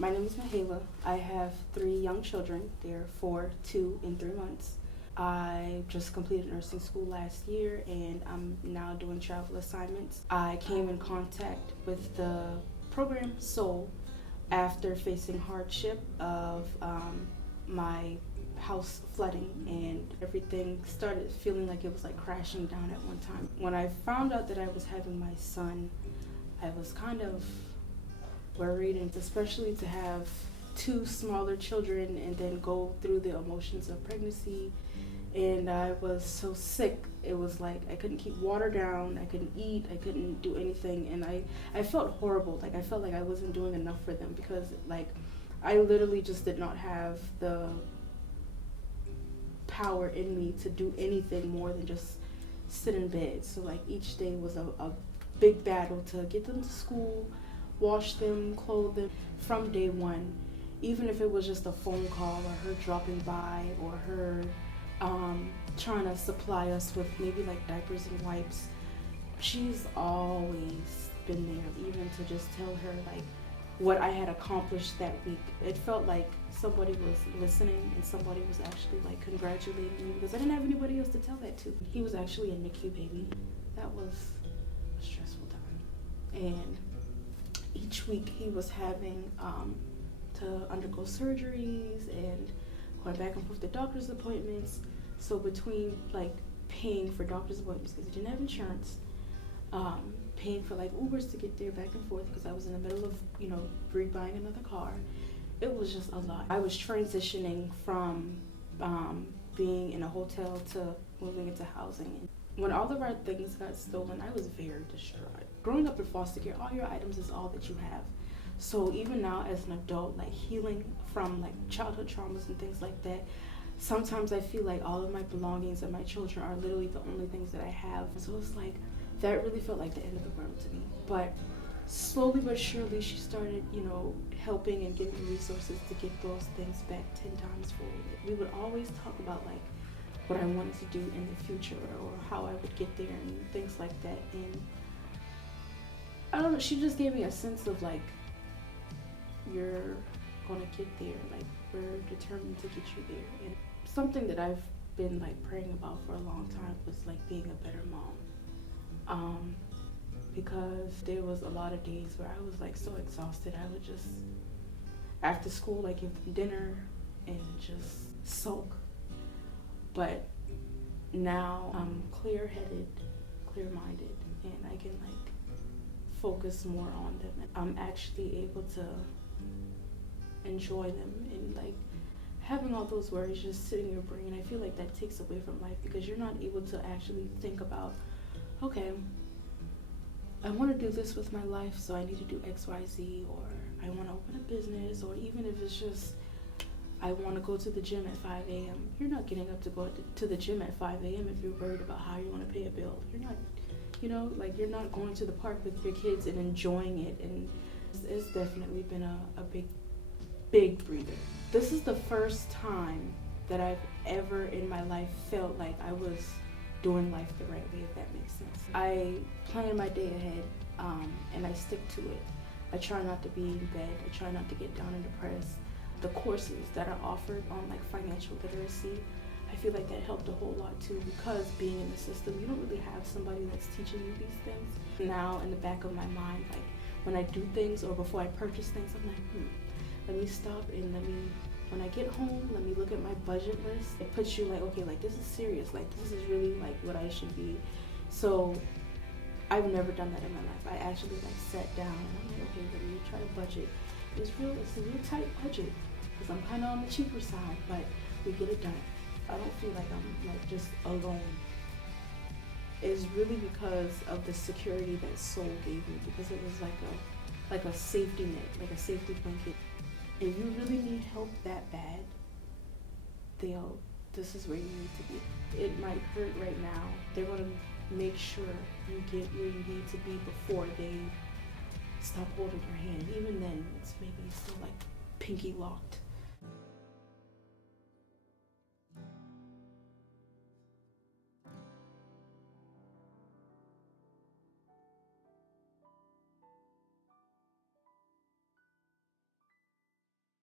My name is Mahala. I have 3 young children. They're 4, 2, and 3 months. I just completed nursing school last year and I'm now doing travel assignments. I came in contact with the program Soul after facing hardship of my house flooding, and everything started feeling like it was like crashing down at one time. When I found out that I was having my son, I was kind of worried, and especially to have 2 smaller children and then go through the emotions of pregnancy. And I was so sick. It was like I couldn't keep water down, I couldn't eat, I couldn't do anything, and I felt horrible. Like I felt like I wasn't doing enough for them because like I literally just did not have the power in me to do anything more than just sit in bed. So like each day was a big battle to get them to school, wash them, clothe them from day one. Even if it was just a phone call or her dropping by or her trying to supply us with maybe like diapers and wipes, she's always been there, even to just tell her like what I had accomplished that week. It felt like somebody was listening and somebody was actually like congratulating me because I didn't have anybody else to tell that to. He was actually a NICU baby. That was a stressful time. And each week he was having to undergo surgeries and going back and forth to doctor's appointments. So between like paying for doctor's appointments because I didn't have insurance, paying for like Ubers to get there back and forth because I was in the middle of, buying another car, it was just a lot. I was transitioning from being in a hotel to moving into housing. When all of our things got stolen, I was very distraught. Growing up in foster care, all your items is all that you have. So even now as an adult, like healing from like childhood traumas and things like that, sometimes I feel like all of my belongings and my children are literally the only things that I have. So it's like, that really felt like the end of the world to me. But slowly but surely she started, helping and giving me resources to get those things back 10 times forward. We would always talk about like what I wanted to do in the future or how I would get there and things like that. And I don't know, she just gave me a sense of like, you're gonna get there, like we're determined to get you there. And something that I've been like praying about for a long time was like being a better mom. Because there was a lot of days where I was like so exhausted, I would just, after school, like give them dinner and just sulk. But now I'm clear-headed, clear-minded, and I can like focus more on them. I'm actually able to enjoy them, and like having all those worries just sit in your brain, I feel like that takes away from life because you're not able to actually think about, okay, I want to do this with my life, so I need to do X, Y, Z, or I want to open a business, or even if it's just I want to go to the gym at 5 a.m. You're not getting up to go to the gym at 5 a.m. if you're worried about how you want to pay a bill. You're not, like you're not going to the park with your kids and enjoying it. And it's definitely been a big breather. This is the first time that I've ever in my life felt like I was doing life the right way, if that makes sense. I plan my day ahead, and I stick to it. I try not to be in bed. I try not to get down and depressed. The courses that are offered on like financial literacy, I feel like that helped a whole lot too, because being in the system, you don't really have somebody that's teaching you these things. Now in the back of my mind, like when I do things or before I purchase things, I'm like, let me stop and when I get home, let me look at my budget list. It puts you like, okay, like this is serious, like this is really like what I should be. So I've never done that in my life. I actually like sat down and I'm like, okay, let me try to budget. It's a real tight budget because I'm kind of on the cheaper side, but we get it done. I don't feel like I'm like just alone. It's really because of the security that Soul gave me, because it was like a safety net, like a safety blanket. If you really need help that bad, this is where you need to be. It might hurt right now. They're gonna make sure you get where you need to be before they stop holding your hand. Even then, it's maybe still like pinky locked.